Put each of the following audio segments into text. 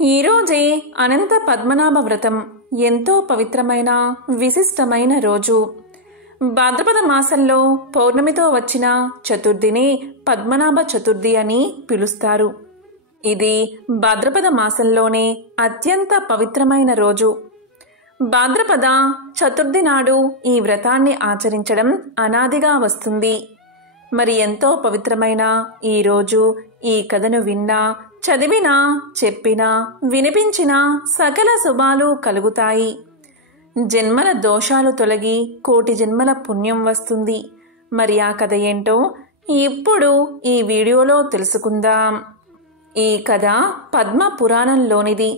ఈరోజే అనంత పద్మనాభ వ్రతం ఎంతో పవిత్రమైన విశిష్టమైన రోజు. భాద్రపద మాసంలో పౌర్ణమితో వచ్చిన చతుర్థిని పద్మనాభ చతుర్థి అని పిలుస్తారు. ఇది భాద్రపద మాసంలోనే అత్యంత పవిత్రమైన రోజు. భాద్రపద చతుర్థి నాడు ఈ వ్రతాన్ని ఆచరించడం అనాదిగా వస్తుంది. మరి ఎంతో పవిత్రమైన ఈ రోజు ఈ కథను విన్నా, చదివినా, చెప్పినా, వినిపించినా సకల శుభాలు కలుగుతాయి. జన్మల దోషాలు తొలగి కోటి జన్మల పుణ్యం వస్తుంది. మరి ఆ కథ ఏంటో ఇప్పుడు ఈ వీడియోలో తెలుసుకుందాం. ఈ కథ పద్మ పురాణంలోనిది.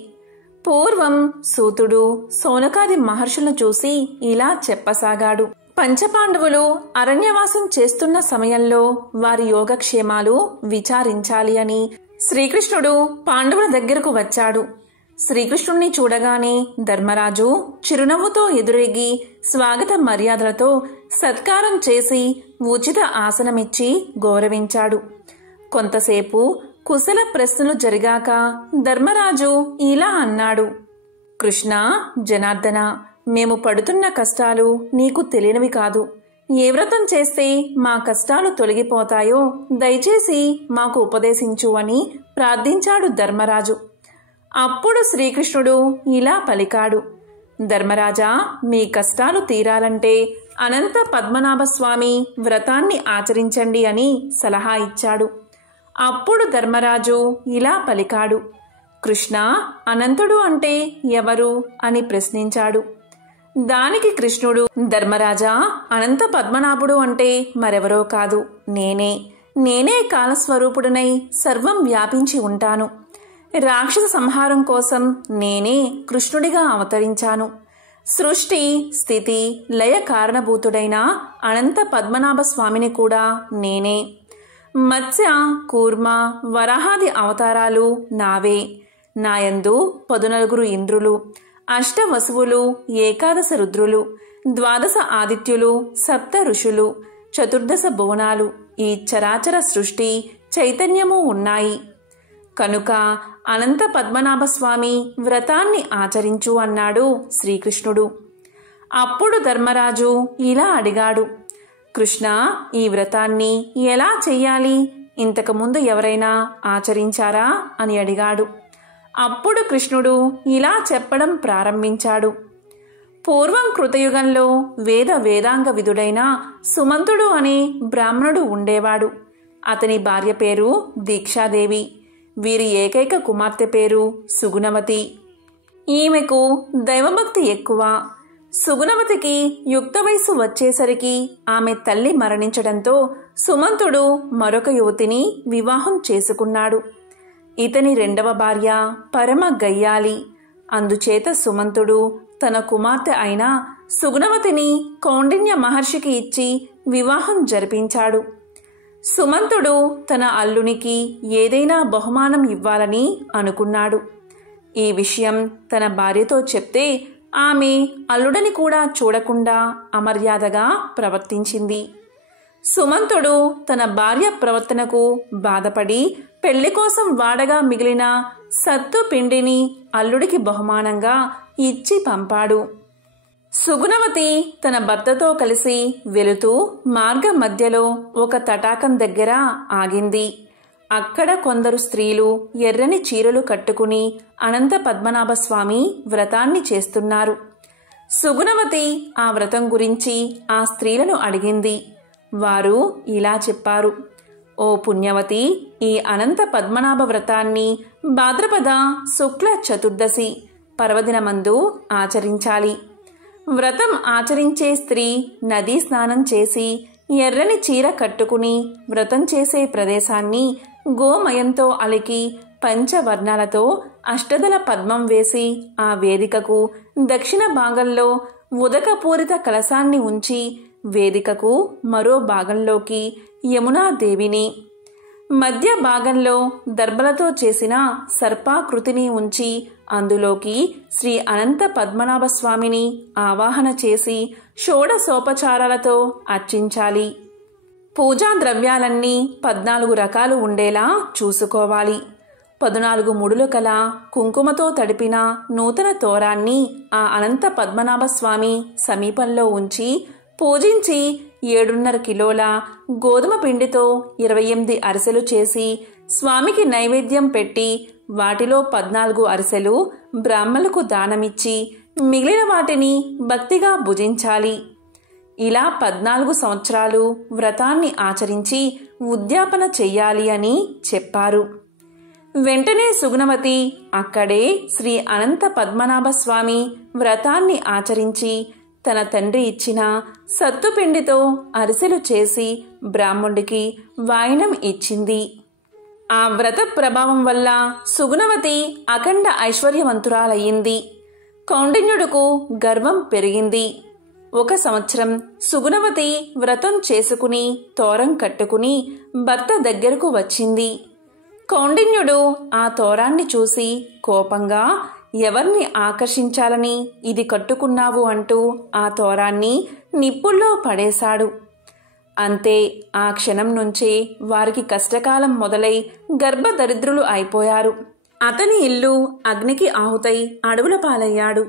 పూర్వం సూతుడు సౌనకాది మహర్షులను చూసి ఇలా చెప్పసాగాడు. పంచపాండవులు అరణ్యవాసం చేస్తున్న సమయంలో వారి యోగక్షేమాలు విచారించాలి అని శ్రీకృష్ణుడు పాండవుల దగ్గరకు వచ్చాడు. శ్రీకృష్ణుణ్ణి చూడగానే ధర్మరాజు చిరునవ్వుతో ఎదురేగి స్వాగత మర్యాదలతో సత్కారం చేసి ఉచిత ఆసనమిచ్చి గౌరవించాడు. కొంతసేపు కుశల ప్రశ్నలు జరిగాక ధర్మరాజు ఇలా అన్నాడు. కృష్ణ, జనార్దన, మేము పడుతున్న కష్టాలు నీకు తెలియనివి కాదు. ఏ వ్రతం చేస్తే మా కష్టాలు తొలగిపోతాయో దయచేసి మాకు ఉపదేశించు అని ప్రార్థించాడు ధర్మరాజు. అప్పుడు శ్రీకృష్ణుడు ఇలా పలికాడు. ధర్మరాజా, మీ కష్టాలు తీరాలంటే అనంత పద్మనాభ స్వామి వ్రతాన్ని ఆచరించండి అని సలహా ఇచ్చాడు. అప్పుడు ధర్మరాజు ఇలా పలికాడు. కృష్ణ, అనంతుడు అంటే ఎవరు అని ప్రశ్నించాడు. దానికి కృష్ణుడు, ధర్మరాజా, అనంత పద్మనాభుడు అంటే మరెవరో కాదు, నేనే కాలస్వరూపుడనై సర్వం వ్యాపించి ఉంటాను. రాక్షస సంహారం కోసం నేనే కృష్ణుడిగా అవతరించాను. సృష్టి, స్థితి, లయ కారణభూతుడైన అనంత పద్మనాభ స్వామిని కూడా నేనే. మత్స్య, కూర్మ, వరాహాది అవతారాలు నావే. నాయందు 14 ఇంద్రులు, 8 వసువులు, 11 రుద్రులు, 12 ఆదిత్యులు, 7 ఋషులు, 14 భువనాలు, ఈ చరాచర సృష్టి చైతన్యము ఉన్నాయి. కనుక అనంత పద్మనాభ స్వామి వ్రతాన్ని ఆచరించు అన్నాడు శ్రీకృష్ణుడు. అప్పుడు ధర్మరాజు ఇలా అడిగాడు. కృష్ణ, ఈ వ్రతాన్ని ఎలా చెయ్యాలి? ఇంతకుముందు ఎవరైనా ఆచరించారా అని అడిగాడు. అప్పుడు కృష్ణుడు ఇలా చెప్పడం ప్రారంభించాడు. పూర్వం కృతయుగంలో వేదాంగ విదుడైన సుమంతుడు అనే బ్రాహ్మణుడు ఉండేవాడు. అతని భార్య పేరు దీక్షాదేవి. వీరి ఏకైక కుమార్తె పేరు సుగుణవతి. ఈమెకు దైవభక్తి ఎక్కువ. సుగుణవతికి యుక్త వయసు వచ్చేసరికి ఆమె తల్లి మరణించడంతో సుమంతుడు మరొక యువతిని వివాహం చేసుకున్నాడు. ఇతని 2వ భార్య పరమ గయ్యాలి. అందుచేత సుమంతుడు తన కుమార్తె అయిన సుగుణవతిని కౌండిన్య మహర్షికి ఇచ్చి వివాహం జరిపించాడు. సుమంతుడు తన అల్లునికి ఏదైనా బహుమానం ఇవ్వాలని అనుకున్నాడు. ఈ విషయం తన భార్యతో చెప్తే ఆమె అల్లుడని కూడా చూడకుండా అమర్యాదగా ప్రవర్తించింది. సుమంతుడు తన భార్య ప్రవర్తనకు బాధపడి పెళ్లి కోసం వాడగా మిగిలిన సత్తు పిండిని అల్లుడికి బహుమానంగా ఇచ్చి పంపాడు. సుగుణవతి తన భర్తతో కలిసి వెళుతూ మార్గ మధ్యలో ఒక తటాకం దగ్గర ఆగింది. అక్కడ కొందరు స్త్రీలు ఎర్రని చీరలు కట్టుకుని అనంత పద్మనాభ స్వామి వ్రతాన్ని చేస్తున్నారు. సుగుణవతి ఆ వ్రతం గురించి ఆ స్త్రీలను అడిగింది. వారు ఇలా చెప్పారు. ఓ పుణ్యవతి, ఈ అనంత పద్మనాభ వ్రతాన్ని భాద్రపద శుక్ల చతుర్దశి పర్వదినమందు ఆచరించాలి. వ్రతం ఆచరించే స్త్రీ నదీ స్నానం చేసి ఎర్రని చీర కట్టుకుని వ్రతం చేసే ప్రదేశాన్ని గోమయంతో అలికి పంచవర్ణాలతో అష్టదళ పద్మం వేసి ఆ వేదికకు దక్షిణ భాగంలో ఉదకపూరిత కలశాన్ని ఉంచి వేదికకు మరో భాగంలోకి యమునాదేవిని, మధ్య భాగంలో దర్భలతో చేసిన సర్పాకృతిని ఉంచి అందులోకి శ్రీ అనంత పద్మనాభ స్వామిని ఆవాహన చేసి షోడశోపచారాలతో అర్చించాలి. పూజా ద్రవ్యాలన్నీ 14 రకాలు ఉండేలా చూసుకోవాలి. 14 ముడులు కల కుంకుమతో తడిపిన నూతన తోరాన్ని ఆ అనంత పద్మనాభస్వామి సమీపంలో ఉంచి పూజించి 7.5 కిలోల గోధుమ పిండితో 28 అరిసెలు చేసి స్వామికి నైవేద్యం పెట్టి వాటిలో 14 అరిసెలు బ్రాహ్మణులకు దానమిచ్చి మిగిలిన వాటిని భక్తిగా భుజించాలి. ఇలా 14 సంవత్సరాలు వ్రతాన్ని ఆచరించి ఉద్యాపన చెయ్యాలి అని చెప్పారు. వెంటనే సుగుణవతి అక్కడే శ్రీ అనంత పద్మనాభస్వామి వ్రతాన్ని ఆచరించి తన తండ్రి ఇచ్చిన సత్తుపిండితో అరిసెలు చేసి బ్రాహ్మణుడికి వాయినం ఇచ్చింది. ఆ వ్రత ప్రభావం వల్ల సుగుణవతి అఖండ ఐశ్వర్యవంతురాలయ్యింది. కౌండిన్యుడుకు గర్వం పెరిగింది. 1 సంవత్సరం సుగుణవతి వ్రతం చేసుకుని తోరం కట్టుకుని భర్త దగ్గరకు వచ్చింది. కౌండిన్యుడు ఆ తోరాన్ని చూసి కోపంగా ఎవర్ని ఆకర్షించాలని ఇది కట్టుకున్నావు అంటూ ఆ తోరాన్ని నిప్పుల్లో పడేశాడు. అంతే, ఆ క్షణం నుంచే వారికి కష్టకాలం మొదలై గర్భదరిద్రులు అయిపోయారు. అతని ఇల్లు అగ్నికి ఆహుతై అడవుల పాలయ్యాడు.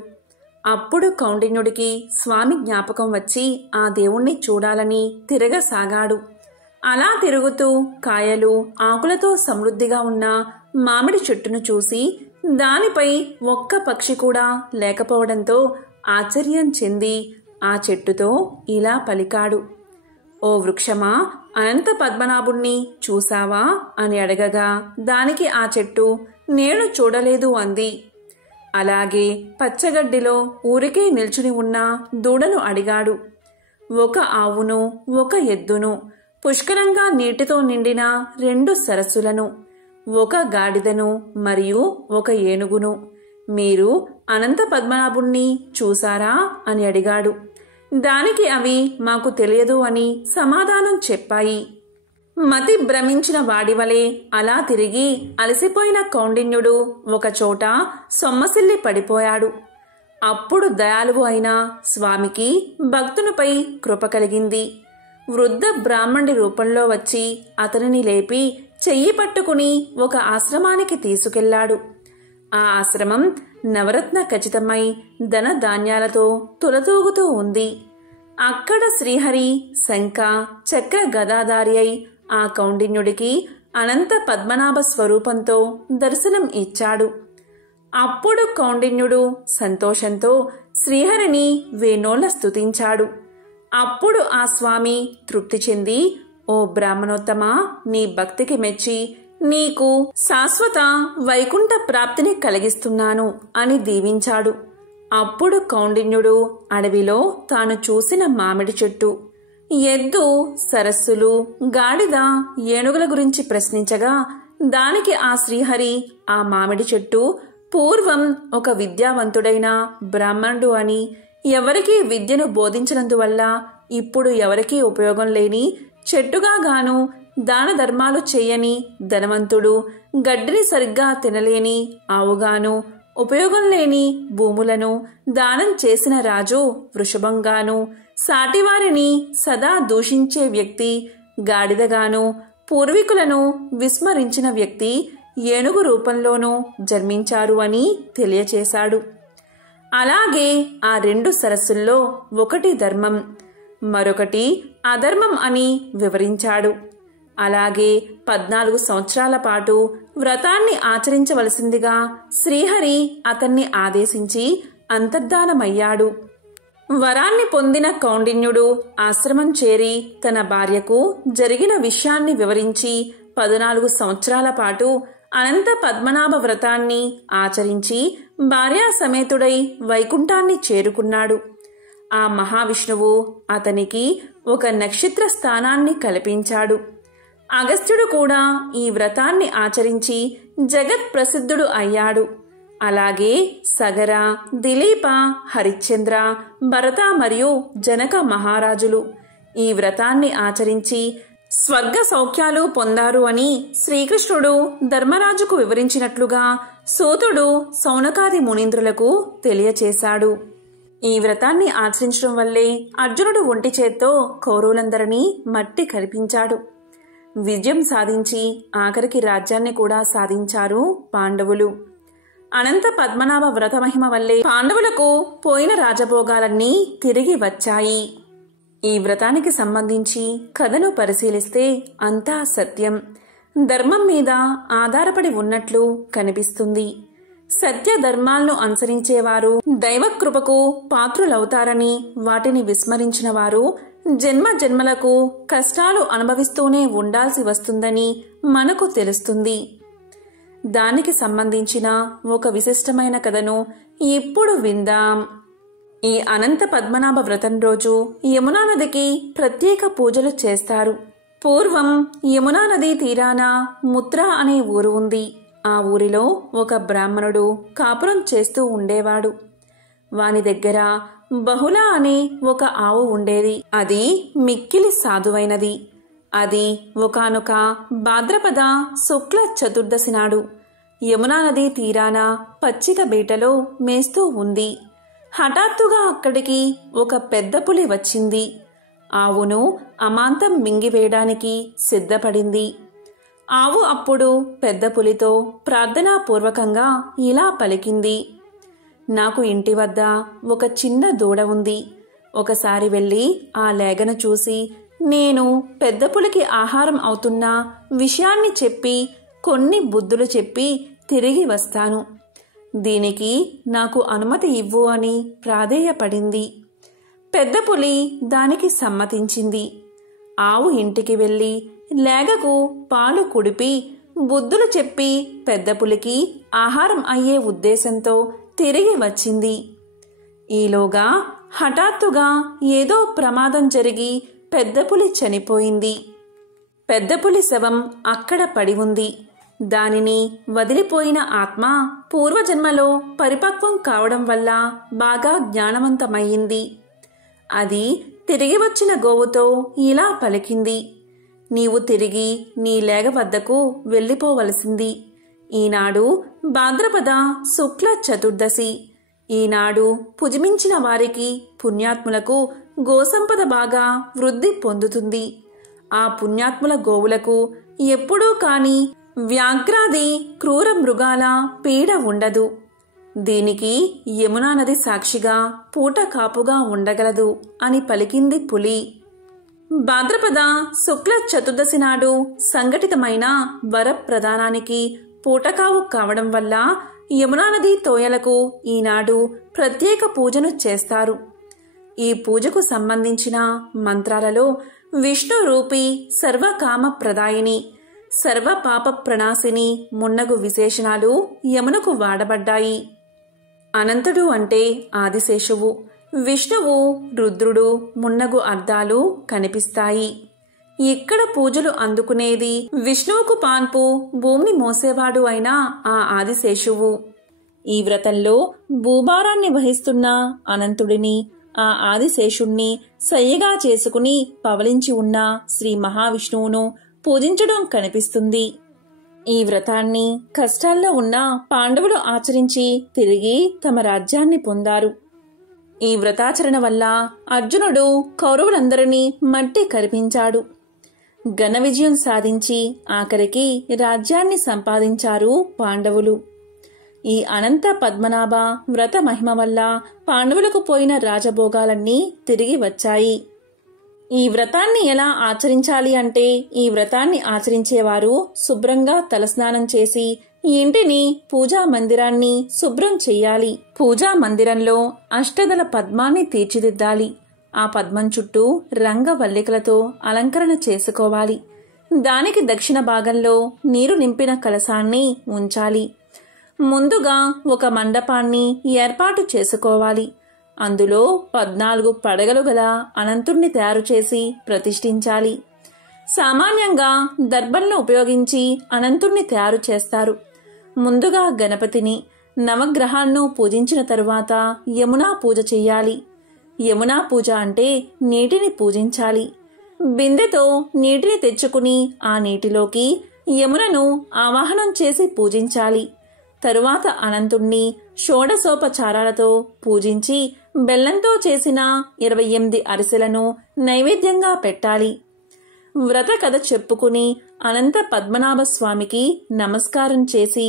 అప్పుడు కౌండిన్యుడికి స్వామి జ్ఞాపకం వచ్చి ఆ దేవుణ్ణి చూడాలని తిరగసాగాడు. అలా తిరుగుతూ కాయలు ఆకులతో సమృద్ధిగా ఉన్న మామిడి చెట్టును చూసి దానిపై ఒక్క పక్షి కూడా లేకపోవడంతో ఆశ్చర్యం చెంది ఆ చెట్టుతో ఇలా పలికాడు, ఓ వృక్షమా, అనంత పద్మనాభుణ్ణి చూసావా అని అడగగా దానికి ఆ చెట్టు నేను చూడలేదు అంది. అలాగే పచ్చగడ్డిలో ఊరికే నిల్చుని ఉన్న దూడను అడిగాడు. 1 ఆవును 1 ఎద్దును, పుష్కలంగా నీటితో నిండిన 2 సరస్సులను, 1 గాడిదను మరియు 1 ఏనుగును మీరు అనంత పద్మనాభుణ్ణి చూసారా అని అడిగాడు. దానికి అవి మాకు తెలియదు అని సమాధానం చెప్పాయి. మతి భ్రమించిన వాడివలే అలా తిరిగి అలసిపోయిన కౌండిన్యుడు ఒకచోట సొమ్మసిల్లి పడిపోయాడు. అప్పుడు దయాళువు అయిన స్వామికి భక్తునిపై కృప కలిగింది. వృద్ధ బ్రాహ్మణుడి రూపంలో వచ్చి అతనిని లేపి చెయ్యి పట్టుకుని ఒక ఆశ్రమానికి తీసుకెళ్లాడు. ఆ ఆశ్రమం నవరత్న ఖచ్చితమై ధన ధాన్యాలతో తులతూగుతూ ఉంది. అక్కడ శ్రీహరి శంఖ చక్ర గదాధారి అయి ఆ కౌండిన్యుడికి అనంత పద్మనాభ స్వరూపంతో దర్శనం ఇచ్చాడు. అప్పుడు కౌండిన్యుడు సంతోషంతో శ్రీహరిని వేణోళ్ల స్తుతించాడు. అప్పుడు ఆ స్వామి తృప్తి చెంది, ఓ బ్రాహ్మణోత్తమా, నీ భక్తికి మెచ్చి నీకు శాశ్వత వైకుంఠ ప్రాప్తిని కలిగిస్తున్నాను అని దీవించాడు. అప్పుడు కౌండిన్యుడు అడవిలో తాను చూసిన మామిడి చెట్టు, ఎద్దు, సరస్సులు, గాడిద, ఏనుగుల గురించి ప్రశ్నించగా దానికి ఆ శ్రీహరి ఆ మామిడి చెట్టు పూర్వం ఒక విద్యావంతుడైన బ్రాహ్మణుడు అని, ఎవరికీ విద్యను బోధించినందువల్ల ఇప్పుడు ఎవరికీ ఉపయోగం లేని చెట్టుగా గాను, దాన ధర్మాలు చేయని ధనవంతుడు, గడ్డిని సరిగ్గా తినలేని ఆవుగాను, ఉపయోగం లేని భూములను దానం చేసిన రాజు వృషభంగాను, సాటివారిని సదా దూషించే వ్యక్తి గాడిదగాను, పూర్వీకులను విస్మరించిన వ్యక్తి ఏనుగు రూపంలోనూ జన్మించారు అని తెలియచేశాడు. అలాగే ఆ 2 సరస్సుల్లో ఒకటి ధర్మం, మరొకటి అధర్మం అని వివరించాడు. అలాగే 14 సంవత్సరాల పాటు వ్రతాన్ని ఆచరించవలసిందిగా శ్రీహరి అతన్ని ఆదేశించి అంతర్ధానమయ్యాడు. వరాన్ని పొందిన కౌండిన్యుడు ఆశ్రమం చేరి తన భార్యకు జరిగిన విషయాన్ని వివరించి 14 సంవత్సరాల పాటు అనంత పద్మనాభ వ్రతాన్ని ఆచరించి భార్యా సమేతుడై వైకుంఠాన్ని చేరుకున్నాడు. ఆ మహావిష్ణువు అతనికి ఒక నక్షత్ర స్థానాన్ని కల్పించాడు. అగస్త్యుడు కూడా ఈ వ్రతాన్ని ఆచరించి జగత్ ప్రసిద్ధుడు అయ్యాడు. అలాగే సగర, దిలీప, హరిశ్చంద్ర, భరత మరియు జనక మహారాజులు ఈ వ్రతాన్ని ఆచరించి స్వర్గ సౌఖ్యాలు పొందారు అని శ్రీకృష్ణుడు ధర్మరాజుకు వివరించినట్లుగా సూతుడు సౌనకాది మునీంద్రులకు తెలియచేశాడు. ఈ వ్రతాన్ని ఆచరించడం వల్లే అర్జునుడు ఒంటి చేత్తో కౌరవులందరినీ మట్టి కరిపించాడు. విజయం సాధించి ఆఖరికి రాజ్యాన్ని కూడా సాధించారు పాండవులు. అనంత పద్మనాభ వ్రత మహిమ వల్లే పాండవులకు పోయిన రాజభోగాలన్నీ తిరిగి వచ్చాయి. ఈ వ్రతానికి సంబంధించి కథను పరిశీలిస్తే అంతా సత్యం, ధర్మం మీద ఆధారపడి ఉన్నట్లు కనిపిస్తుంది. సత్య ధర్మాలను అనుసరించేవారు దైవకృపకు పాత్రులవుతారని, వాటిని విస్మరించిన వారు జన్మ జన్మలకు కష్టాలు అనుభవిస్తూనే ఉండాల్సి వస్తుందని మనకు తెలుస్తుంది. దానికి సంబంధించిన ఒక విశిష్టమైన కథను ఇప్పుడు విందాం. ఈ అనంత పద్మనాభ వ్రతం రోజు యమునా నదికి ప్రత్యేక పూజలు చేస్తారు. పూర్వం యమునా నదీ తీరాన ముత్రా అనే ఊరు ఉంది. ఆ ఊరిలో ఒక బ్రాహ్మణుడు కాపురం చేస్తూ ఉండేవాడు. వాని దగ్గర బహుళ అనే ఒక ఆవు ఉండేది. అది మిక్కిలి సాధువైనది. అది ఒకానొక భాద్రపద శుక్ల చతుర్దశి నాడు యమునా నదీ తీరాన పచ్చిక బీటలో మేస్తూ ఉంది. హఠాత్తుగా అక్కడికి ఒక పెద్ద పులి వచ్చింది. ఆవును అమాంతం మింగివేయడానికి సిద్ధపడింది. ఆవు అప్పుడు పెద్ద పులితో ప్రార్థనాపూర్వకంగా ఇలా పలికింది: నాకు ఇంటి వద్ద ఒక చిన్న దూడ ఉంది. ఒకసారి వెళ్ళి ఆ లేగను చూసి నేను పెద్ద పులికి ఆహారం అవుతున్న విషయాన్ని చెప్పి కొన్ని బుద్ధులు చెప్పి తిరిగి వస్తాను. దీనికి నాకు అనుమతి ఇవ్వు అని ప్రాధేయపడింది. పెద్ద పులి దానికి సమ్మతించింది. ఆవు ఇంటికి వెళ్ళి లేగకు పాలు కుడిపి బుద్ధులు చెప్పి పెద్ద పులికి ఆహారం అయ్యే ఉద్దేశంతో తిరిగి వచ్చింది. ఈలోగా హఠాత్తుగా ఏదో ప్రమాదం జరిగి పెద్ద పులి చనిపోయింది. పెద్ద పులి శవం అక్కడ పడి ఉంది. దానిని వదిలిపోయిన ఆత్మ పూర్వజన్మలో పరిపక్వం కావడం వల్ల బాగా జ్ఞానవంతమయ్యింది. అది తిరిగి వచ్చిన గోవుతో ఇలా పలికింది: నీవు తిరిగి నీ లేగ వద్దకు వెళ్ళిపోవలసింది. ఈనాడు భాద్రపద శుక్ల చతుర్దశి. ఈనాడు పుజిమించిన వారికి పుణ్యాత్ములకు గోసంపద బాగా వృద్ధి పొందుతుంది. ఆ పుణ్యాత్ముల గోవులకు ఎప్పుడూ కాని వ్యాఘ్రాది క్రూర మృగాల పీడ ఉండదు. దీనికి యమునా నది సాక్షిగా పూట కాపుగా ఉండగలదు అని పలికింది పులి. భాద్రపద శుక్ల చతుర్దశి నాడు సంఘటితమైన వరప్రదానానికి పూటకావు కావడం వల్ల యమునా నది తోయలకు ఈనాడు ప్రత్యేక పూజను చేస్తారు. ఈ పూజకు సంబంధించిన మంత్రాలలో విష్ణు రూపి సర్వకామ ప్రదాయిని, సర్వ పాప ప్రణాశిని మున్నగు విశేషణాలు యమునకు వాడబడ్డాయి. అనంతుడు అంటే ఆదిశేషువు, విష్ణువు రుద్రుడు మున్నగు అర్థాలు కనిపిస్తాయి. ఇక్కడ పూజలు అందుకునేది విష్ణువుకు పాన్పు భూమిని మోసేవాడు అయిన ఆ ఆదిశేషువు. ఈ వ్రతంలో భూభారాన్ని వహిస్తున్న అనంతుడిని, ఆ ఆదిశేషుణ్ణి సయ్యగా చేసుకుని పవలించి ఉన్న శ్రీ మహావిష్ణువును పూజించడం కనిపిస్తుంది. ఈ వ్రతాన్ని కష్టాల్లో ఉన్న పాండవులు ఆచరించి తిరిగి తమ రాజ్యాన్ని పొందారు. ఈ వ్రతాచరణ వల్ల అర్జునుడు కౌరవులందరినీ మట్టి కరిపించాడు. ఘన విజయం సాధించి ఆఖరికి రాజ్యాన్ని సంపాదించారు పాండవులు. ఈ అనంత పద్మనాభ వ్రత మహిమ వల్ల పాండవులకు పోయిన రాజభోగాలన్నీ తిరిగి వచ్చాయి. ఈ వ్రతాన్ని ఎలా ఆచరించాలి అంటే, ఈ వ్రతాన్ని ఆచరించేవారు శుభ్రంగా తలస్నానం చేసి ఇంటిని, పూజా మందిరాన్ని శుభ్రం చెయ్యాలి. పూజా మందిరంలో అష్టదళ పద్మాన్ని తీర్చిదిద్దాలి. ఆ పద్మం చుట్టూ రంగవల్లికలతో అలంకరణ చేసుకోవాలి. దానికి దక్షిణ భాగంలో నీరు నింపిన కలశాన్ని ఉంచాలి. ముందుగా ఒక మండపాన్ని ఏర్పాటు చేసుకోవాలి. అందులో 14 పడగలు గల అనంతుణ్ణి తయారు చేసి ప్రతిష్ఠించాలి. సామాన్యంగా దర్భలను ఉపయోగించి అనంతుణ్ణి తయారు చేస్తారు. ముందుగా గణపతిని, నవగ్రహాలను పూజించిన తరువాత యమునా పూజ చెయ్యాలి. యమునా పూజ అంటే నీటిని పూజించాలి. బిందెతో నీటిని తెచ్చుకుని ఆ నీటిలోకి యమునను ఆవాహనం చేసి పూజించాలి. తరువాత అనంతుణ్ణి షోడశోపచారాలతో పూజించి బెల్లంతో చేసిన 28 అరిసెలను నైవేద్యంగా పెట్టాలి. వ్రత కథ చెప్పుకుని అనంత పద్మనాభ స్వామికి నమస్కారం చేసి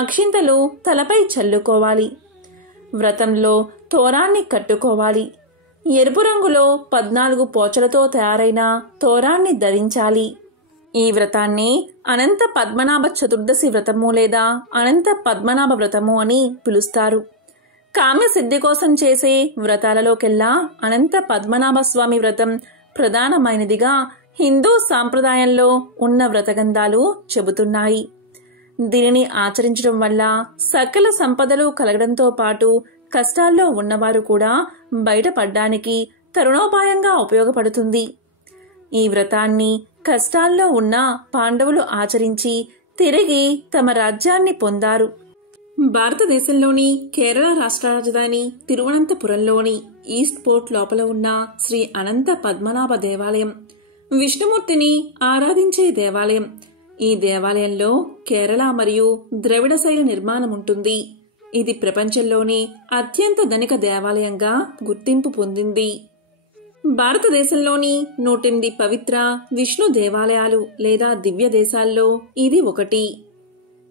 అక్షింతలు తలపై చల్లుకోవాలి. వ్రతంలో తోరాన్ని కట్టుకోవాలి. ఎరుపు రంగులో 14 పోచలతో తయారైన తోరాన్ని ధరించాలి. ఈ వ్రతాన్ని అనంత పద్మనాభ చతుర్దశి వ్రతము లేదా అనంత పద్మనాభ వ్రతము అని పిలుస్తారు. కామ్య సిద్ధి కోసం చేసే వ్రతాలలోకెల్లా అనంత పద్మనాభ స్వామి వ్రతం ప్రధానమైనదిగా హిందూ సాంప్రదాయంలో ఉన్న వ్రతగంధాలు చెబుతున్నాయి. దీనిని ఆచరించడం వల్ల సకల సంపదలు కలగడంతో పాటు కష్టాల్లో ఉన్నవారు కూడా బయటపడ్డానికి తరుణోపాయంగా ఉపయోగపడుతుంది. ఈ వ్రతాన్ని కష్టాల్లో ఉన్న పాండవులు ఆచరించి తిరిగి తమ రాజ్యాన్ని పొందారు. భారతదేశంలోని కేరళ రాష్ట్ర రాజధాని తిరువనంతపురంలోని ఈస్ట్ పోర్ట్ లోపల ఉన్న శ్రీ అనంత పద్మనాభ దేవాలయం విష్ణుమూర్తిని ఆరాధించే దేవాలయం. ఈ దేవాలయంలో కేరళ మరియు ద్రవిడ శైలి నిర్మాణం ఉంటుంది. ఇది ప్రపంచంలోని అత్యంత ధనిక దేవాలయంగా గుర్తింపు పొందింది. భారతదేశంలోని 108 పవిత్ర విష్ణు దేవాలయాలు లేదా దివ్య దేశాల్లో ఇది ఒకటి.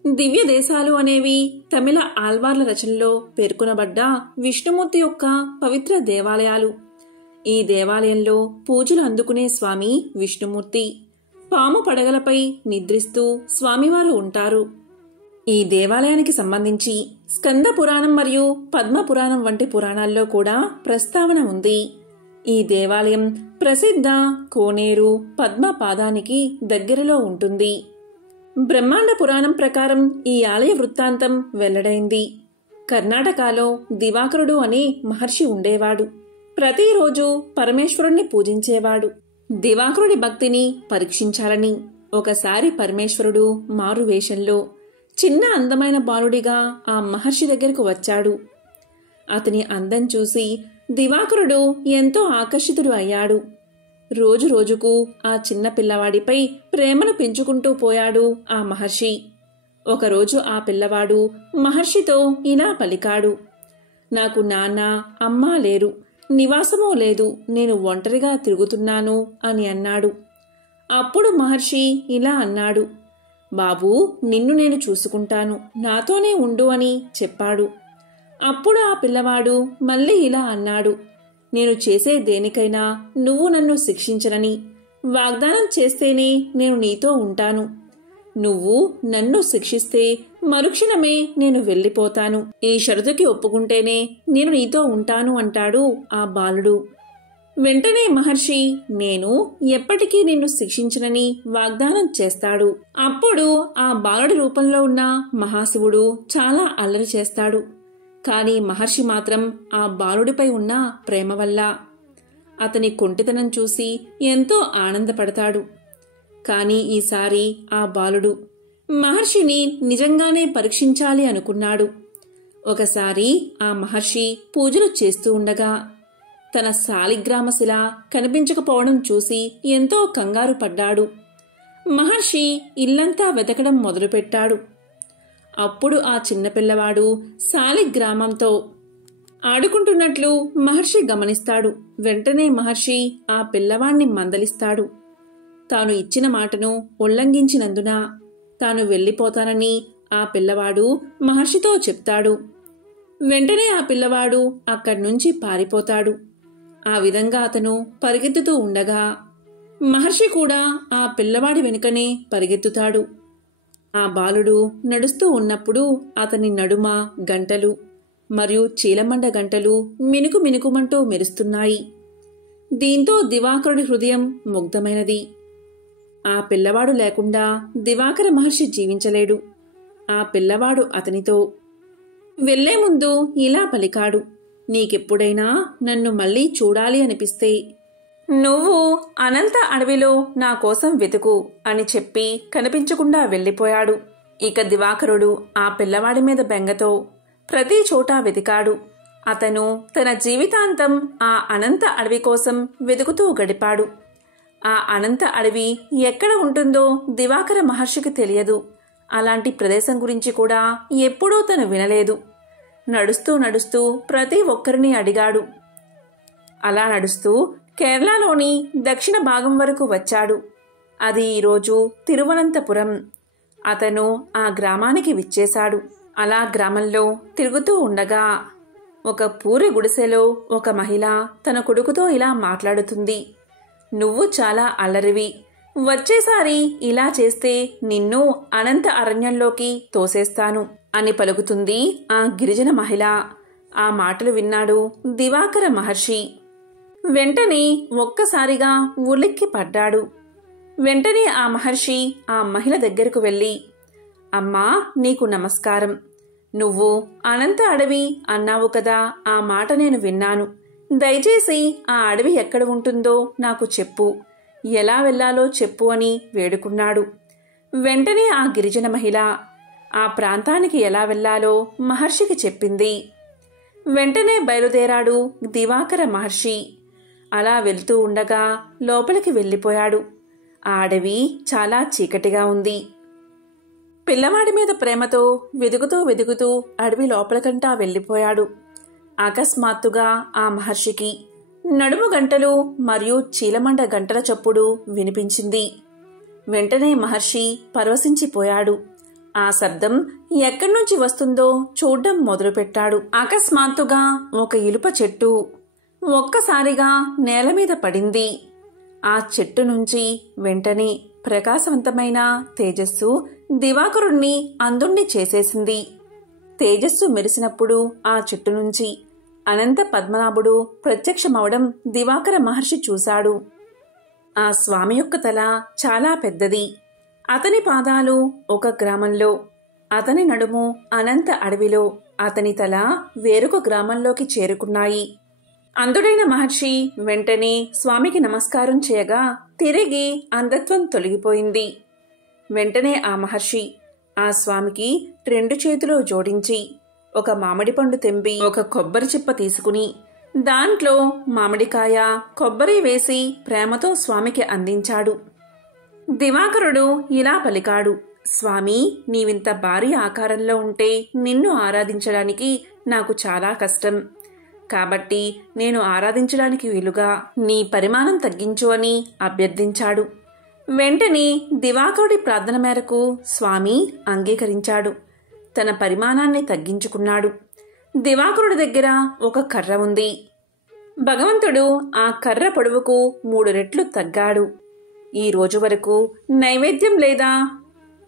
దివ్య దేశాలు అనేవి తమిళ ఆల్వార్ల రచనలో పేర్కొనబడ్డ విష్ణుమూర్తి యొక్క పవిత్ర దేవాలయాలు. ఈ దేవాలయంలో పూజలు అందుకునే స్వామి విష్ణుమూర్తి. పాము పడగలపై నిద్రిస్తూ స్వామివారు ఉంటారు. ఈ దేవాలయానికి సంబంధించి స్కంద పురాణం మరియు పద్మ పురాణం వంటి పురాణాల్లో కూడా ప్రస్తావన ఉంది. ఈ దేవాలయం ప్రసిద్ధ కోనేరు పద్మ పాదానికి దగ్గరలో ఉంటుంది. బ్రహ్మాండ పురాణం ప్రకారం ఈ ఆలయ వృత్తాంతం వెల్లడైంది. కర్ణాటకలో దివాకరుడు అనే మహర్షి ఉండేవాడు. ప్రతిరోజు పరమేశ్వరుణ్ణి పూజించేవాడు. దివాకరుడి భక్తిని పరీక్షించాలని ఒకసారి పరమేశ్వరుడు మారువేషంలో చిన్న అందమైన బాలుడిగా ఆ మహర్షి దగ్గరకు వచ్చాడు. అతని అందం చూసి దివాకరుడు ఎంతో ఆకర్షితుడు అయ్యాడు. రోజు రోజుకు ఆ చిన్న పిల్లవాడిపై ప్రేమను పెంచుకుంటూ పోయాడు ఆ మహర్షి. ఒకరోజు ఆ పిల్లవాడు మహర్షితో ఇలా పలికాడు, నాకు నాన్న అమ్మ లేరు, నివాసమూ లేదు, నేను ఒంటరిగా తిరుగుతున్నాను అని అన్నాడు. అప్పుడు మహర్షి ఇలా అన్నాడు, బాబూ, నిన్ను నేను చూసుకుంటాను, నాతోనే ఉండు అని చెప్పాడు. అప్పుడు ఆ పిల్లవాడు మళ్ళీ ఇలా అన్నాడు, నేను చేసే దేనికైనా నువ్వు నన్ను శిక్షించనని వాగ్దానం చేస్తేనే నేను నీతో ఉంటాను. నువ్వు నన్ను శిక్షిస్తే మరుక్షణమే నేను వెళ్ళిపోతాను. ఈ షరతుకి ఒప్పుకుంటేనే నేను నీతో ఉంటాను అంటాడు ఆ బాలుడు. వెంటనే మహర్షి నేను ఎప్పటికీ నిన్ను శిక్షించనని వాగ్దానం చేస్తాడు. అప్పుడు ఆ బాలుడి రూపంలో ఉన్న మహాశివుడు చాలా అల్లరి చేస్తాడు. కాని మహర్షి మాత్రం ఆ బాలుడిపై ఉన్న ప్రేమ వల్ల అతని కొంటితనం చూసి ఎంతో ఆనందపడతాడు. కాని ఈసారి ఆ బాలుడు మహర్షిని నిజంగానే పరీక్షించాలి అనుకున్నాడు. ఒకసారి ఆ మహర్షి పూజలు చేస్తూ ఉండగా తన శాలిగ్రామశిల కనిపించకపోవడం చూసి ఎంతో కంగారు పడ్డాడు. మహర్షి ఇల్లంతా వెతకడం మొదలుపెట్టాడు. అప్పుడు ఆ చిన్నపిల్లవాడు శాలిగ్రామంతో ఆడుకుంటున్నట్లు మహర్షి గమనిస్తాడు. వెంటనే మహర్షి ఆ పిల్లవాణ్ణి మందలిస్తాడు. తాను ఇచ్చిన మాటను ఉల్లంఘించినందున తాను వెళ్ళిపోతానని ఆ పిల్లవాడు మహర్షితో చెప్తాడు. వెంటనే ఆ పిల్లవాడు అక్కడ్నుంచి పారిపోతాడు. ఆ విధంగా అతను పరిగెత్తుతూ ఉండగా మహర్షి కూడా ఆ పిల్లవాడి వెనుకనే పరిగెత్తుతాడు. ఆ బాలుడు నడుస్తూ ఉన్నప్పుడు అతని నడుమ గంటలు మరియు చీలమండ గంటలు మినుకు మినుకుమంటూ మెరుస్తున్నాయి. దీంతో దివాకరుడి హృదయం ముగ్ధమైనది. ఆ పిల్లవాడు లేకుండా దివాకర మహర్షి జీవించలేడు. ఆ పిల్లవాడు అతనితో వెళ్లే ముందు ఇలా పలికాడు, నీకెప్పుడైనా నన్ను మళ్లీ చూడాలి అనిపిస్తే నువ్వు అనంత అడవిలో నా కోసం వెతుకు అని చెప్పి కనిపించకుండా వెళ్లిపోయాడు. ఇక దివాకరుడు ఆ పిల్లవాడి మీద బెంగతో ప్రతి చోటా వెతికాడు. అతను తన జీవితాంతం ఆ అనంత అడవి కోసం వెతుకుతూ గడిపాడు. ఆ అనంత అడవి ఎక్కడ ఉంటుందో దివాకర మహర్షికి తెలియదు. అలాంటి ప్రదేశం గురించి కూడా ఎప్పుడూ తను వినలేదు. నడుస్తూ నడుస్తూ ప్రతి ఒక్కరిని అడిగాడు. అలా నడుస్తూ కేరళలోని దక్షిణ భాగం వరకు వచ్చాడు. అది ఈరోజు తిరువనంతపురం. అతను ఆ గ్రామానికి విచ్చేశాడు. అలా గ్రామంలో తిరుగుతూ ఉండగా ఒక పూరి గుడిసెలో ఒక మహిళ తన కొడుకుతో ఇలా మాట్లాడుతుంది. నువ్వు చాలా అల్లరివి. వచ్చేసారి ఇలా చేస్తే నిన్ను అనంత అరణ్యంలోకి తోసేస్తాను అని పలుకుతుంది ఆ గిరిజన మహిళ. ఆ మాటలు విన్నాడు దివాకర మహర్షి. వెంటనే ఒక్కసారిగా ఉలిక్కి పడ్డాడు. వెంటనే ఆ మహర్షి ఆ మహిళ దగ్గరకు వెళ్ళి, అమ్మా, నీకు నమస్కారం. నువ్వు అనంత అడవి అన్నావు కదా, ఆ మాట నేను విన్నాను. దయచేసి ఆ అడవి ఎక్కడ ఉంటుందో నాకు చెప్పు, ఎలా వెళ్లాలో చెప్పు అని వేడుకున్నాడు. వెంటనే ఆ గిరిజన మహిళ ఆ ప్రాంతానికి ఎలా వెళ్లాలో మహర్షికి చెప్పింది. వెంటనే బయలుదేరాడు దివాకర మహర్షి. అలా వెళ్తూ ఉండగా లోపలికి వెళ్ళిపోయాడు. ఆ అడవి చాలా చీకటిగా ఉంది. పిల్లవాడి మీద ప్రేమతో వెదుగుతూ అడవి లోపలికంటా వెళ్ళిపోయాడు. అకస్మాత్తుగా ఆ మహర్షికి నడుము గంటలు మరియు చీలమండ గంటల చప్పుడు వినిపించింది. వెంటనే మహర్షి పరవశించిపోయాడు. ఆ శబ్దం ఎక్కడ్నుంచి వస్తుందో చూడ్డం మొదలుపెట్టాడు. అకస్మాత్తుగా ఒక ఇలుప చెట్టు ఒక్కసారిగా నేల మీద పడింది. ఆ చెట్టు నుంచి వెంటనే ప్రకాశవంతమైన తేజస్సు దివాకరుణ్ణి అందుణ్ణి చేసేసింది. తేజస్సు మెరిసినప్పుడు ఆ చెట్టు నుంచి అనంత పద్మనాభుడు ప్రత్యక్షమవడం దివాకర మహర్షి చూశాడు. ఆ స్వామి యొక్క తల చాలా పెద్దది. అతని పాదాలు ఒక గ్రామంలో, అతని నడుము అనంత అడవిలో, అతని తల వేరొక గ్రామంలోకి చేరుకున్నాయి. అందుడైన మహర్షి వెంటనే స్వామికి నమస్కారం చేయగా తిరిగి అంధత్వం తొలగిపోయింది. వెంటనే ఆ మహర్షి ఆ స్వామికి 2 చేతులు జోడించి ఒక మామిడి పండు తెంపి ఒక కొబ్బరి చిప్ప తీసుకుని దాంట్లో మామిడికాయ, కొబ్బరి వేసి ప్రేమతో స్వామికి అందించాడు. దివాకరుడు ఇలా పలికాడు, స్వామి, నీవింత భారీ ఆకారంలో ఉంటే నిన్ను ఆరాధించడానికి నాకు చాలా కష్టం. కాబట్టి నేను ఆరాధించడానికి వీలుగా నీ పరిమాణం తగ్గించు అని అభ్యర్థించాడు. వెంటనే దివాకరుడి ప్రార్థన మేరకు స్వామి అంగీకరించాడు. తన పరిమాణాన్ని తగ్గించుకున్నాడు. దివాకరుడి దగ్గర ఒక కర్ర ఉంది. భగవంతుడు ఆ కర్ర పొడవుకు 3 రెట్లు తగ్గాడు. ఈ రోజు వరకు నైవేద్యం లేదా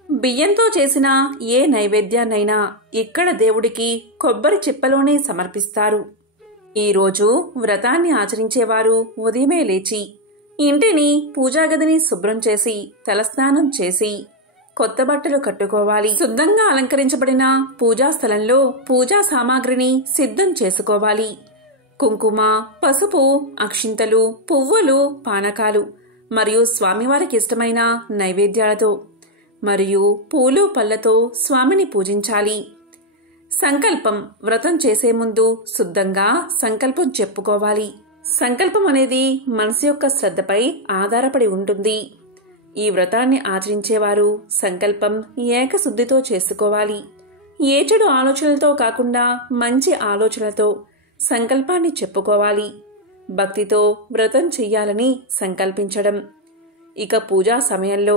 బియ్యంతో చేసిన ఏ నైవేద్యాన్నైనా ఇక్కడ దేవుడికి కొబ్బరి చిప్పలోనే సమర్పిస్తారు. ఈరోజు వ్రతాన్ని ఆచరించేవారు ఉదయమే లేచి ఇంటిని, పూజాగదిని శుభ్రం చేసి తలస్నానం చేసి కొత్త బట్టలు కట్టుకోవాలి. శుద్ధంగా అలంకరించబడిన పూజా స్థలంలో పూజా సామాగ్రిని సిద్ధం చేసుకోవాలి. కుంకుమ, పసుపు, అక్షింతలు, పువ్వులు, పానకాలు మరియు స్వామివారికి ఇష్టమైన నైవేద్యాలతో మరియు పూలు పళ్లతో స్వామిని పూజించాలి. సంకల్పం వ్రతం చేసే ముందు శుద్ధంగా సంకల్పం చెప్పుకోవాలి. సంకల్పం అనేది మనసు యొక్క శ్రద్ధపై ఆధారపడి ఉంటుంది. ఈ వ్రతాన్ని ఆచరించేవారు సంకల్పం ఏకశుద్ధితో చేసుకోవాలి. ఏ చెడు ఆలోచనలతో కాకుండా మంచి ఆలోచనలతో సంకల్పాన్ని చెప్పుకోవాలి. భక్తితో వ్రతం చెయ్యాలని సంకల్పించడం. ఇక పూజా సమయంలో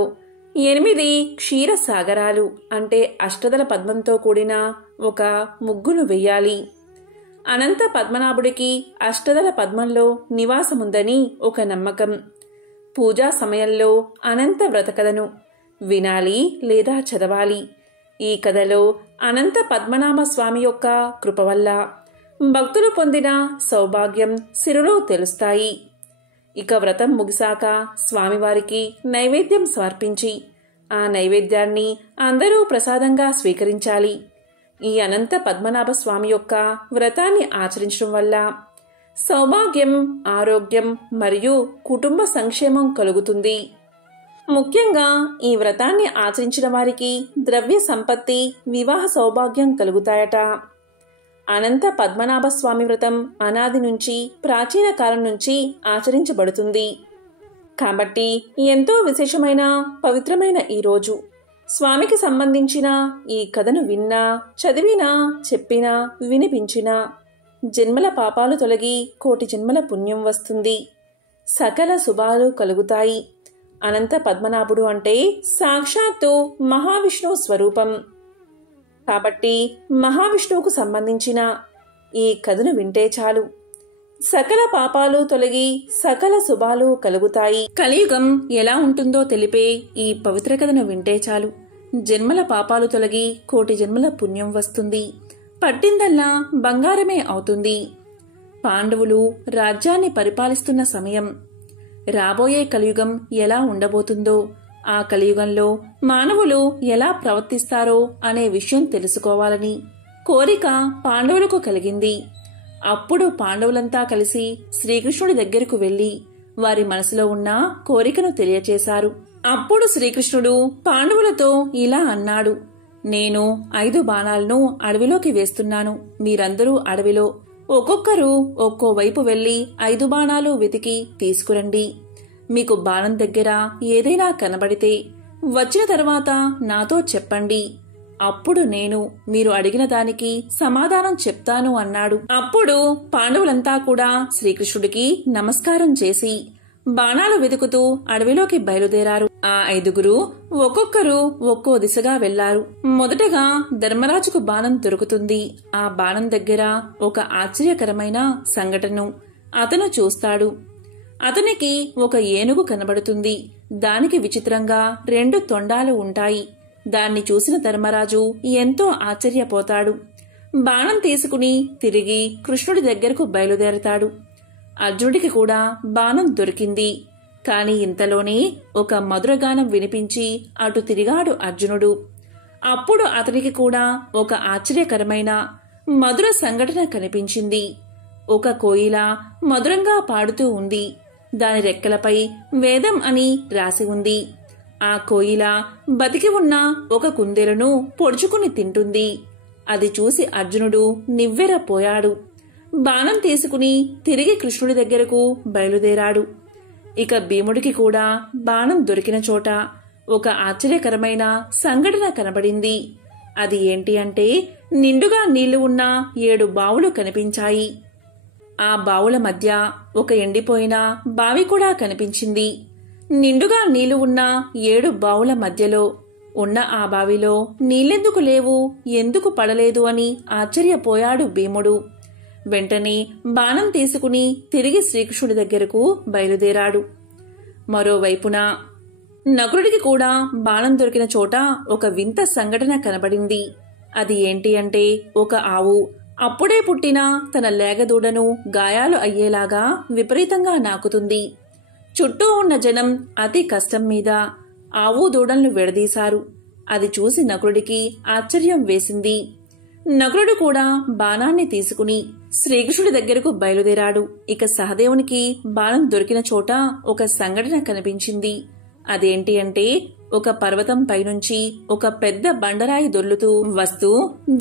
8 క్షీర సాగరాలు అంటే అష్టదళ పద్మంతో కూడిన ఒక ముగ్గును వెయ్యాలి. అనంత పద్మనాభుడికి అష్టదళ పద్మంలో నివాసముందని ఒక నమ్మకం. పూజా సమయంలో అనంత వ్రత కథను వినాలి లేదా చదవాలి. ఈ కథలో అనంత పద్మనాభ స్వామి యొక్క కృప వల్ల భక్తులు పొందిన సౌభాగ్యం సిరులో తెలుస్తాయి. ఇక వ్రతం ముగిశాక స్వామివారికి నైవేద్యం సమర్పించి ఆ నైవేద్యాన్ని అందరూ ప్రసాదంగా స్వీకరించాలి. ఈ అనంత పద్మనాభ స్వామి యొక్క వ్రతాన్ని ఆచరించడం వల్ల సౌభాగ్యం, ఆరోగ్యం మరియు కుటుంబ సంక్షేమం కలుగుతుంది. ముఖ్యంగా ఈ వ్రతాన్ని ఆచరించిన వారికి ద్రవ్య సంపత్తి, వివాహ సౌభాగ్యం కలుగుతాయట. అనంత పద్మనాభ స్వామి వ్రతం అనాది నుంచి, ప్రాచీన కాలం నుంచి ఆచరించబడుతుంది. కాబట్టి ఎంతో విశేషమైన పవిత్రమైన ఈ రోజు స్వామికి సంబంధించిన ఈ కథను విన్నా, చదివినా, చెప్పినా, వినిపించినా జన్మల పాపాలు తొలగి కోటి జన్మల పుణ్యం వస్తుంది. సకల శుభాలు కలుగుతాయి. అనంత పద్మనాభుడు అంటే సాక్షాత్తు మహావిష్ణువు స్వరూపం. కాబట్టి మహావిష్ణువుకు సంబంధించిన ఈ కథను వింటే చాలు, సకల పాపాలు తొలగి సకల శుభాలు కలుగుతాయి. కలియుగం ఎలా ఉంటుందో తెలిపే ఈ పవిత్ర కథను వింటే చాలు, జన్మల పాపాలు తొలగి కోటి జన్మల పుణ్యం వస్తుంది. పట్టిందల్లా బంగారమే అవుతుంది. పాండవులు రాజ్యాన్ని పరిపాలిస్తున్న సమయం. రాబోయే కలియుగం ఎలా ఉండబోతుందో, ఆ కలియుగంలో మానవులు ఎలా ప్రవర్తిస్తారో అనే విషయం తెలుసుకోవాలని కోరిక పాండవులకు కలిగింది. అప్పుడు పాండవులంతా కలిసి శ్రీకృష్ణుడి దగ్గరకు వెళ్లి వారి మనసులో ఉన్న కోరికను తెలియచేశారు. అప్పుడు శ్రీకృష్ణుడు పాండవులతో ఇలా అన్నాడు, నేను 5 బాణాలను అడవిలోకి వేస్తున్నాను. మీరందరూ అడవిలో ఒక్కొక్కరు ఒక్కో వైపు వెళ్లి 5 బాణాలు వెతికి తీసుకురండి. మీకు బాణం దగ్గర ఏదైనా కనబడితే వచ్చిన తర్వాత నాతో చెప్పండి. అప్పుడు నేను మీరు అడిగిన దానికి సమాధానం చెప్తాను అన్నాడు. అప్పుడు పాండవులంతా కూడా శ్రీకృష్ణుడికి నమస్కారం చేసి బాణాలు వెతుకుతూ అడవిలోకి బయలుదేరారు. ఆ 5గురు ఒక్కొక్కరు ఒక్కో దిశగా వెళ్లారు. మొదటగా ధర్మరాజుకు బాణం దొరుకుతుంది. ఆ బాణం దగ్గర ఒక ఆశ్చర్యకరమైన సంఘటన అతను చూస్తాడు. అతనికి ఒక ఏనుగు కనబడుతుంది. దానికి విచిత్రంగా 2 తొండాలు ఉంటాయి. దాన్ని చూసిన ధర్మరాజు ఎంతో ఆశ్చర్యపోతాడు. బాణం తీసుకుని తిరిగి కృష్ణుడి దగ్గరకు బయలుదేరతాడు. అర్జునుడికి కూడా బాణం దొరికింది. కాని ఇంతలోనే ఒక మధురగానం వినిపించి అటు తిరిగాడు అర్జునుడు. అప్పుడు అతనికి కూడా ఒక ఆశ్చర్యకరమైన మధుర సంఘటన కనిపించింది. ఒక కోయిల మధురంగా పాడుతూ ఉంది. దాని రెక్కలపై వేదం అని రాసి ఉంది. ఆ కోయిల బతికి ఉన్న ఒక కుందేలును పొడుచుకుని తింటుంది. అది చూసి అర్జునుడు నివ్వెరపోయాడు. బాణం తీసుకుని తిరిగి కృష్ణుడి దగ్గరకు బయలుదేరాడు. ఇక భీముడికి కూడా బాణం దొరికిన చోట ఒక ఆశ్చర్యకరమైన సంఘటన కనబడింది. అది ఏంటి అంటే నిండుగా నీళ్లు ఉన్న 7 బావులు కనిపించాయి. ఆ బావుల మధ్య ఒక ఎండిపోయిన బావి కూడా కనిపించింది. నిండుగా నీళ్లు ఉన్న 7 బావుల మధ్యలో ఉన్న ఆ బావిలో నీళ్ళెందుకు లేవు, ఎందుకు పడలేదు అని ఆశ్చర్యపోయాడు భీముడు. వెంటనే బాణం తీసుకుని తిరిగి శ్రీకృష్ణుడి దగ్గరకు బయలుదేరాడు. మరోవైపున నకులుడికి కూడా బాణం దొరికిన చోట ఒక వింత సంఘటన కనబడింది. అది ఏంటి అంటే ఒక ఆవు అప్పుడే పుట్టిన తన లేగదూడను గాయాలు అయ్యేలాగా విపరీతంగా నాకుతుంది. చుట్టూ ఉన్న జనం అతి కష్టం మీద ఆవు దూడలను విడదీశారు. అది చూసి నకులుడికి ఆశ్చర్యం వేసింది. నకులుడు కూడా బాణాన్ని తీసుకుని శ్రీకృష్ణుడి దగ్గరకు బయలుదేరాడు. ఇక సహదేవునికి బాణం దొరికిన చోట ఒక సంఘటన కనిపించింది. అదేంటి అంటే ఒక పర్వతం పైనుంచి ఒక పెద్ద బండరాయి దొర్లుతూ వస్తూ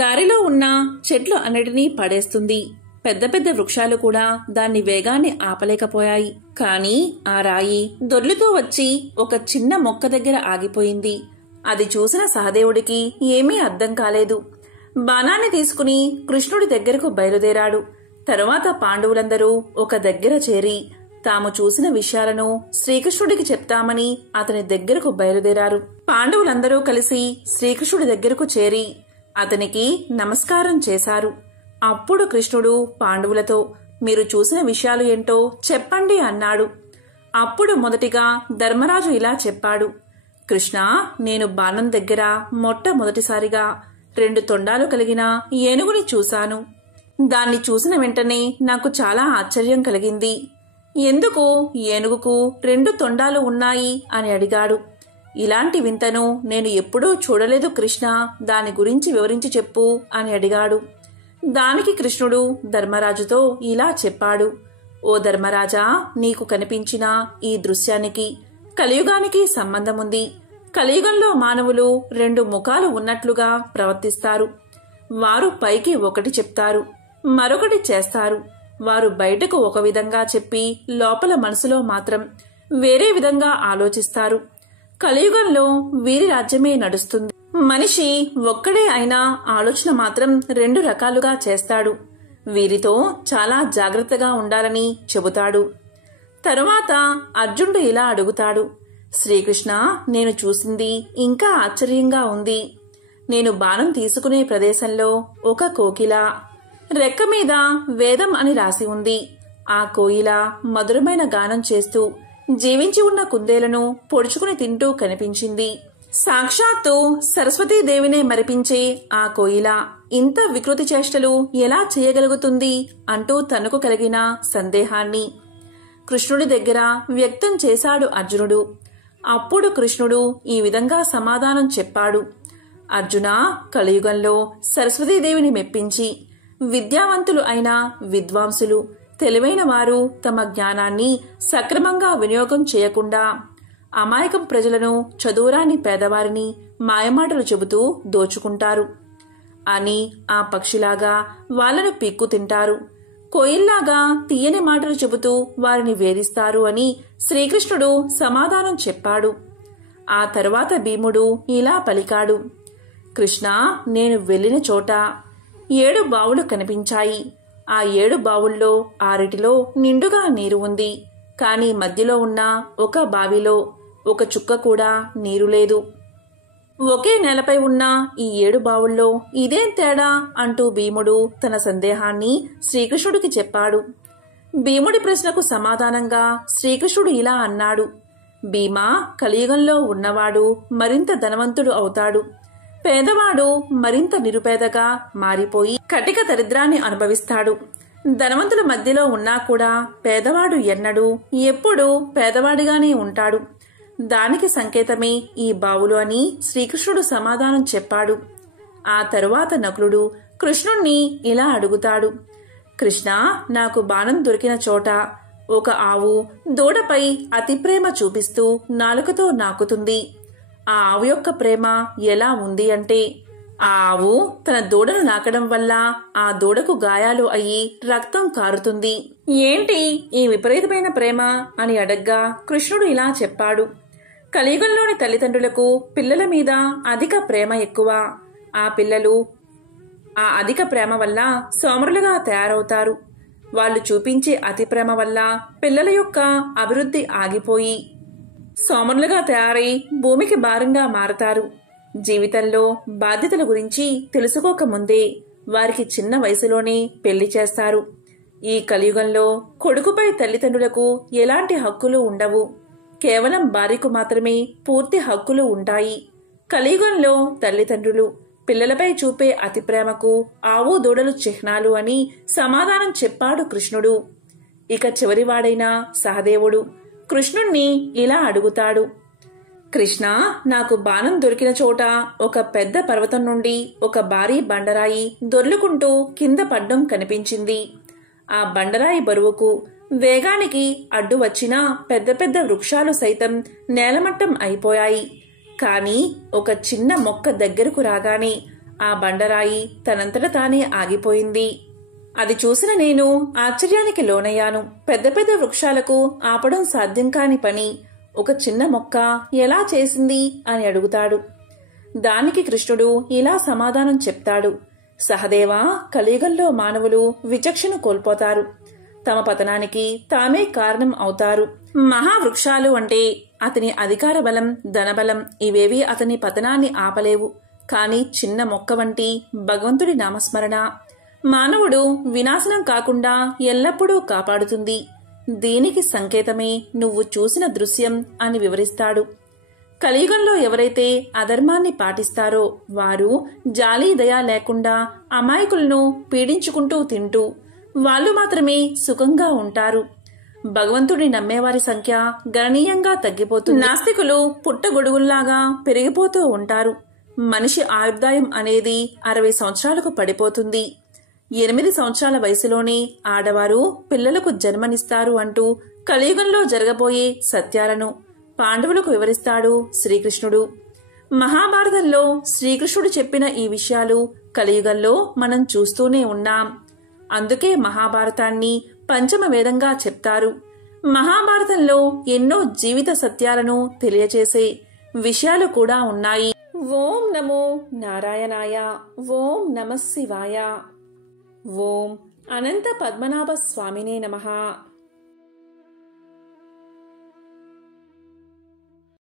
దారిలో ఉన్న చెట్లు అన్నిటినీ పడేస్తుంది. పెద్ద పెద్ద వృక్షాలు కూడా దాన్ని వేగాన్ని ఆపలేకపోయాయి. కాని ఆ రాయి దొర్లుతూ వచ్చి ఒక చిన్న మొక్క దగ్గర ఆగిపోయింది. అది చూసిన సహదేవుడికి ఏమీ అర్థం కాలేదు. బాణాన్ని తీసుకుని కృష్ణుడి దగ్గరకు బయలుదేరాడు. తరువాత పాండవులందరూ ఒక దగ్గర చేరి తాము చూసిన విషయాలను శ్రీకృష్ణుడికి చెప్తామని అతని దగ్గరకు బయలుదేరారు. పాండవులందరూ కలిసి శ్రీకృష్ణుడి దగ్గరకు చేరి అతనికి నమస్కారం చేశారు. అప్పుడు కృష్ణుడు పాండవులతో మీరు చూసిన విషయాలు ఏంటో చెప్పండి అన్నాడు. అప్పుడు మొదటిగా ధర్మరాజు ఇలా చెప్పాడు, కృష్ణ, నేను బాణం దగ్గర మొట్టమొదటిసారిగా 2 తొండాలు కలిగిన ఏనుగుని చూశాను. దాన్ని చూసిన వెంటనే నాకు చాలా ఆశ్చర్యం కలిగింది. ఎందుకు ఏనుగుకు 2 తొండాలు ఉన్నాయి అని అడిగాడు. ఇలాంటి వింతను నేను ఎప్పుడూ చూడలేదు కృష్ణ, దాని గురించి వివరించి చెప్పు అని అడిగాడు. దానికి కృష్ణుడు ధర్మరాజుతో ఇలా చెప్పాడు, ఓ ధర్మరాజా, నీకు కనిపించిన ఈ దృశ్యానికి కలియుగానికి సంబంధముంది. కలియుగంలో మానవులు 2 ముఖాలు ఉన్నట్లుగా ప్రవర్తిస్తారు. వారు పైకి ఒకటి చెప్తారు, మరొకటి చేస్తారు. వారు బయటకు ఒక విధంగా చెప్పి లోపల మనసులో మాత్రం వేరే విధంగా ఆలోచిస్తారు. కలియుగంలో వీరి రాజ్యమే నడుస్తుంది. మనిషి ఒక్కడే అయినా ఆలోచన మాత్రం 2 రకాలుగా చేస్తాడు. వీరితో చాలా జాగ్రత్తగా ఉండాలని చెబుతాడు. తరువాత అర్జునుడు ఇలా అడుగుతాడు, శ్రీకృష్ణ, నేను చూసింది ఇంకా ఆశ్చర్యంగా ఉంది. నేను బాణం తీసుకునే ప్రదేశంలో ఒక కోకిల, రెక్క మీద వేదం అని రాసి ఉంది. ఆ కోయిల మధురమైన గానం చేస్తూ జీవించి ఉన్న కుందేలను పొడుచుకుని తింటూ కనిపించింది. సాక్షాత్తు సరస్వతీదేవినే మరిపించే ఆ కోయిల ఇంత వికృతి చేష్టలు ఎలా చేయగలుగుతుంది అంటూ తనకు కలిగిన సందేహాన్ని కృష్ణుడి దగ్గర వ్యక్తం చేశాడు అర్జునుడు. అప్పుడు కృష్ణుడు ఈ విధంగా సమాధానం చెప్పాడు. అర్జున, కలియుగంలో సరస్వతీదేవిని మెప్పించి విద్యావంతులు అయిన విద్వాంసులు, తెలివైన వారు తమ జ్ఞానాన్ని సక్రమంగా వినియోగం చేయకుండా అమాయకం ప్రజలను, చదువురాని పేదవారిని మాయమాటలు చెబుతూ దోచుకుంటారు అని ఆ పక్షిలాగా వాళ్లను పిక్కు తింటారు, కోయిల్లాగా తీయని మాటలు చెబుతూ వారిని వేధిస్తారు అని శ్రీకృష్ణుడు సమాధానం చెప్పాడు. ఆ తరువాత భీముడు ఇలా పలికాడు. కృష్ణ, నేను వెళ్లిన చోట 7 బావులు కనిపించాయి. ఆ 7 బావుల్లో 6 నిండుగా నీరు ఉంది. కాని మధ్యలో ఉన్న ఒక బావిలో ఒక చుక్క కూడా నీరు లేదు. ఒకే నేలపై ఉన్న ఈ 7 బావుల్లో ఇదేం తేడా అంటూ భీముడు తన సందేహాన్ని శ్రీకృష్ణుడికి చెప్పాడు. భీముడి ప్రశ్నకు సమాధానంగా శ్రీకృష్ణుడు ఇలా అన్నాడు. భీమా, కలియుగంలో ఉన్నవాడు మరింత ధనవంతుడు అవుతాడు. పేదవాడు మరింత నిరుపేదగా మారిపోయి కటిక దరిద్రాన్ని అనుభవిస్తాడు. ధనవంతుల మధ్యలో ఉన్నా కూడా పేదవాడు ఎన్నడూ ఎప్పుడూ పేదవాడిగానే ఉంటాడు. దానికి సంకేతమే ఈ బావులు అని శ్రీకృష్ణుడు సమాధానం చెప్పాడు. ఆ తరువాత నకులుడు కృష్ణుణ్ణి ఇలా అడుగుతాడు. కృష్ణ, నాకు బాణం దొరికిన చోట ఒక ఆవు దూడపై అతి ప్రేమ చూపిస్తూ నాలుకతో నాకుతుంది. ఆ ఆవు యొక్క ప్రేమ ఎలా ఉంది అంటే, ఆ ఆవు తన దూడను నాకడం వల్ల ఆ దూడకు గాయాలు అయ్యి రక్తం కారుతుంది. ఏంటి ఈ విపరీతమైన ప్రేమ అని అడగ్గా కృష్ణుడు ఇలా చెప్పాడు. కలియుగంలోని తల్లిదండ్రులకు పిల్లల మీద అధిక ప్రేమ ఎక్కువ. ఆ పిల్లలు ఆ అధిక ప్రేమ వల్ల సోమరులుగా తయారవుతారు. వాళ్ళు చూపించే అతి ప్రేమ వల్ల పిల్లల యొక్క అభివృద్ధి ఆగిపోయి సోమరులుగా తయారై భూమికి భారంగా మారతారు. జీవితంలో బాధ్యతల గురించి తెలుసుకోకముందే వారికి చిన్న వయసులోనే పెళ్లి చేస్తారు. ఈ కలియుగంలో కొడుకుపై తల్లిదండ్రులకు ఎలాంటి హక్కులు ఉండవు. కేవలం భార్యకు మాత్రమే పూర్తి హక్కులు ఉంటాయి. కలియుగంలో తల్లిదండ్రులు పిల్లలపై చూపే అతి ప్రేమకు ఆవు దూడలు చిహ్నాలు అని సమాధానం చెప్పాడు కృష్ణుడు. ఇక చివరివాడైన సహదేవుడు కృష్ణుణ్ణి ఇలా అడుగుతాడు. కృష్ణ, నాకు బాణం దొరికిన చోట ఒక పెద్ద పర్వతం నుండి ఒక భారీ బండరాయి దొర్లుకుంటూ కింద పడ్డం కనిపించింది. ఆ బండరాయి బరువుకు వేగానికి అడ్డు వచ్చిన పెద్ద పెద్ద వృక్షాలు సైతం నేలమట్టం అయిపోయాయి. కాని ఒక చిన్న మొక్క దగ్గరకు రాగానే ఆ బండరాయి తనంతట తానే ఆగిపోయింది. అది చూసిన నేను ఆశ్చర్యానికి లోనయ్యాను. పెద్ద పెద్ద వృక్షాలకు ఆపడం సాధ్యం కాని పని ఒక చిన్న మొక్క ఎలా చేసింది అని అడుగుతాడు. దానికి కృష్ణుడు ఇలా సమాధానం చెప్తాడు. సహదేవా, కలియుగంలో మానవులు విచక్షణ కోల్పోతారు. తమ పతనానికి తామే కారణం అవుతారు. మహావృక్షాలు అంటే అతని అధికార బలం, ధనబలం ఇవేవీ అతని పతనాన్ని ఆపలేవు. కాని చిన్న మొక్క వంటి భగవంతుడి నామస్మరణ మానవుడు వినాశనం కాకుండా ఎల్లప్పుడూ కాపాడుతుంది. దీనికి సంకేతమే నువ్వు చూసిన దృశ్యం అని వివరిస్తాడు. కలియుగంలో ఎవరైతే అధర్మాన్ని పాటిస్తారో వారు జాలి దయ లేకుండా అమాయకులను పీడించుకుంటూ తింటూ వాళ్ళు మాత్రమే సుఖంగా ఉంటారు. భగవంతుడిని నమ్మేవారి సంఖ్య గణనీయంగా తగ్గిపోతుంది. నాస్తికులు పుట్టగొడుగుల్లాగా పెరిగిపోతూ ఉంటారు. మనిషి ఆయుర్దాయం అనేది 60 సంవత్సరాలకు పడిపోతుంది. 8 సంవత్సరాల వయసులోనే ఆడవారు పిల్లలకు జన్మనిస్తారు అంటూ కలియుగంలో జరగబోయే సత్యాలను పాండవులకు వివరిస్తాడు శ్రీకృష్ణుడు. మహాభారతంలో శ్రీకృష్ణుడు చెప్పిన ఈ విషయాలు కలియుగంలో మనం చూస్తూనే ఉన్నాం. అందుకే మహాభారతాన్ని పంచమ వేదంగా చెప్తారు. మహాభారతంలో ఎన్నో జీవిత సత్యాలను తెలియచేసే విషయాలు కూడా ఉన్నాయి. ఓం నమో నారాయణాయ. ఓం నమః శివాయ. ఓం అనంత పద్మనాభ స్వామినే నమః.